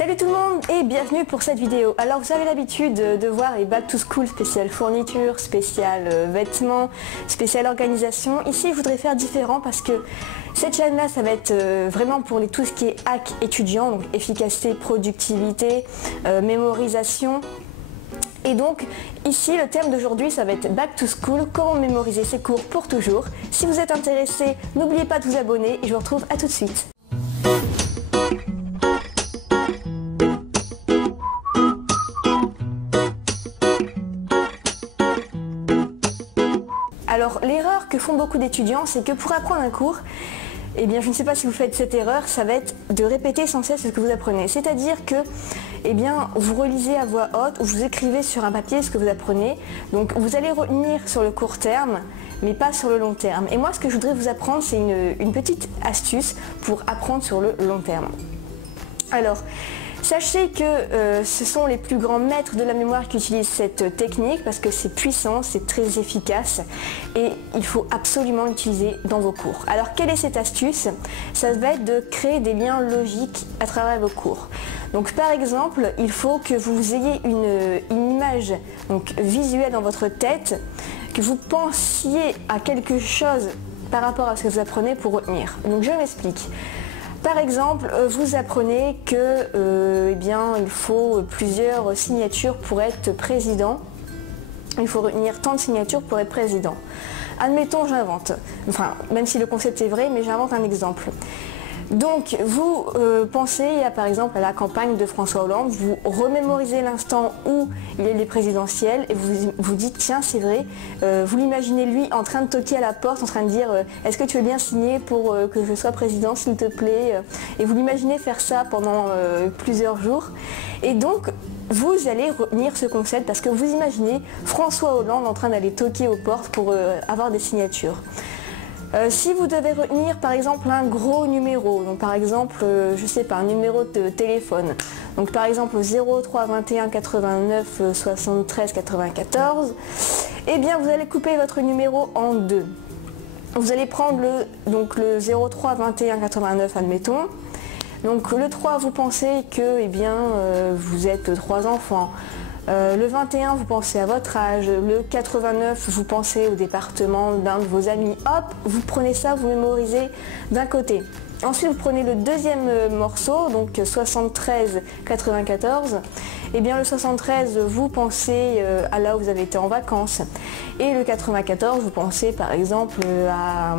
Salut tout le monde et bienvenue pour cette vidéo. Alors vous avez l'habitude de voir les Back to School spécial fourniture, spécial vêtements, spécial organisation. Ici je voudrais faire différent parce que cette chaîne là ça va être vraiment pour tout ce qui est hack étudiant, donc efficacité, productivité, mémorisation. Et donc ici le thème d'aujourd'hui ça va être Back to School, comment mémoriser ses cours pour toujours. Si vous êtes intéressé, n'oubliez pas de vous abonner et je vous retrouve à tout de suite. Alors l'erreur que font beaucoup d'étudiants, c'est que pour apprendre un cours, eh bien je ne sais pas si vous faites cette erreur, ça va être de répéter sans cesse ce que vous apprenez. C'est-à-dire que eh bien, vous relisez à voix haute ou vous écrivez sur un papier ce que vous apprenez. Donc vous allez retenir sur le court terme, mais pas sur le long terme. Et moi ce que je voudrais vous apprendre, c'est une petite astuce pour apprendre sur le long terme. Alors, sachez que ce sont les plus grands maîtres de la mémoire qui utilisent cette technique parce que c'est puissant, c'est très efficace et il faut absolument l'utiliser dans vos cours. Alors quelle est cette astuce? Ça va être de créer des liens logiques à travers vos cours. Donc par exemple, il faut que vous ayez une image visuelle dans votre tête, que vous pensiez à quelque chose par rapport à ce que vous apprenez pour retenir. Donc je m'explique. Par exemple, vous apprenez que il faut plusieurs signatures pour être président. Il faut retenir tant de signatures pour être président. Admettons, j'invente. Enfin, même si le concept est vrai, mais j'invente un exemple. Donc, vous pensez par exemple à la campagne de François Hollande, vous remémorisez l'instant où il est les présidentielles et vous vous dites tiens c'est vrai, vous l'imaginez lui en train de toquer à la porte, en train de dire est-ce que tu veux bien signer pour que je sois président s'il te plaît, et vous l'imaginez faire ça pendant plusieurs jours et donc vous allez retenir ce concept parce que vous imaginez François Hollande en train d'aller toquer aux portes pour avoir des signatures. Si vous devez retenir par exemple un gros numéro, donc par exemple, je sais pas, un numéro de téléphone, donc par exemple 03 21 89 73 94, eh bien vous allez couper votre numéro en deux. Vous allez prendre le 03 21 89 admettons. Donc le 3 vous pensez que vous êtes 3 enfants. Le 21 vous pensez à votre âge, le 89 vous pensez au département d'un de vos amis, hop, vous prenez ça, vous mémorisez d'un côté. Ensuite vous prenez le deuxième morceau, donc 73 94, et bien le 73 vous pensez à là où vous avez été en vacances, et le 94 vous pensez par exemple à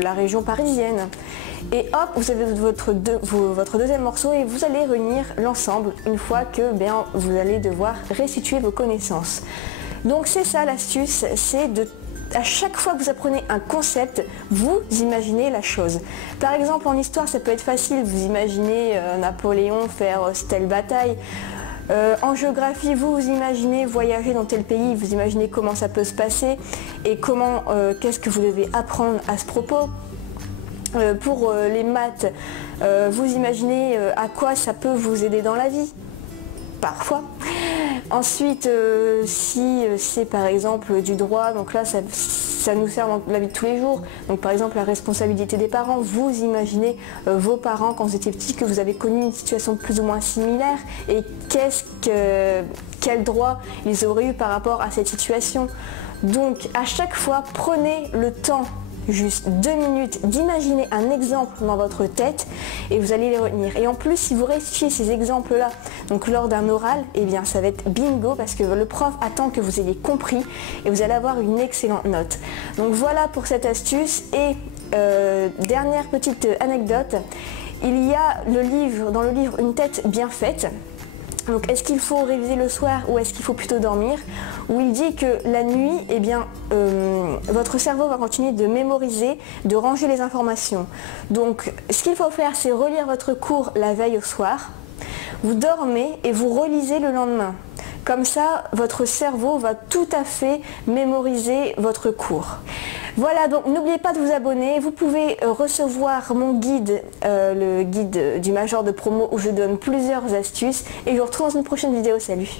la région parisienne. Et hop, vous avez votre deuxième morceau et vous allez réunir l'ensemble une fois que vous allez devoir restituer vos connaissances. Donc c'est ça l'astuce, c'est à chaque fois que vous apprenez un concept, vous imaginez la chose. Par exemple en histoire ça peut être facile, vous imaginez Napoléon faire telle bataille. En géographie, vous imaginez voyager dans tel pays, vous imaginez comment ça peut se passer et qu'est-ce que vous devez apprendre à ce propos. Pour les maths, vous imaginez à quoi ça peut vous aider dans la vie, parfois. Ensuite, si c'est par exemple du droit, donc là ça nous sert dans la vie de tous les jours. Donc par exemple la responsabilité des parents, vous imaginez vos parents quand vous étiez petits, que vous avez connu une situation plus ou moins similaire et quel droit ils auraient eu par rapport à cette situation. Donc à chaque fois, prenez le temps juste 2 minutes d'imaginer un exemple dans votre tête et vous allez les retenir. Et en plus, si vous restituez ces exemples-là donc lors d'un oral, eh bien ça va être bingo parce que le prof attend que vous ayez compris et vous allez avoir une excellente note. Donc voilà pour cette astuce. Et dernière petite anecdote, il y a dans le livre Une tête bien faite. Donc est-ce qu'il faut réviser le soir ou est-ce qu'il faut plutôt dormir? Où il dit que la nuit, votre cerveau va continuer de mémoriser, de ranger les informations. Donc ce qu'il faut faire, c'est relire votre cours la veille au soir. Vous dormez et vous relisez le lendemain. Comme ça, votre cerveau va tout à fait mémoriser votre cours. Voilà, donc n'oubliez pas de vous abonner. Vous pouvez recevoir mon guide, le guide du major de promo où je donne plusieurs astuces. Et je vous retrouve dans une prochaine vidéo. Salut!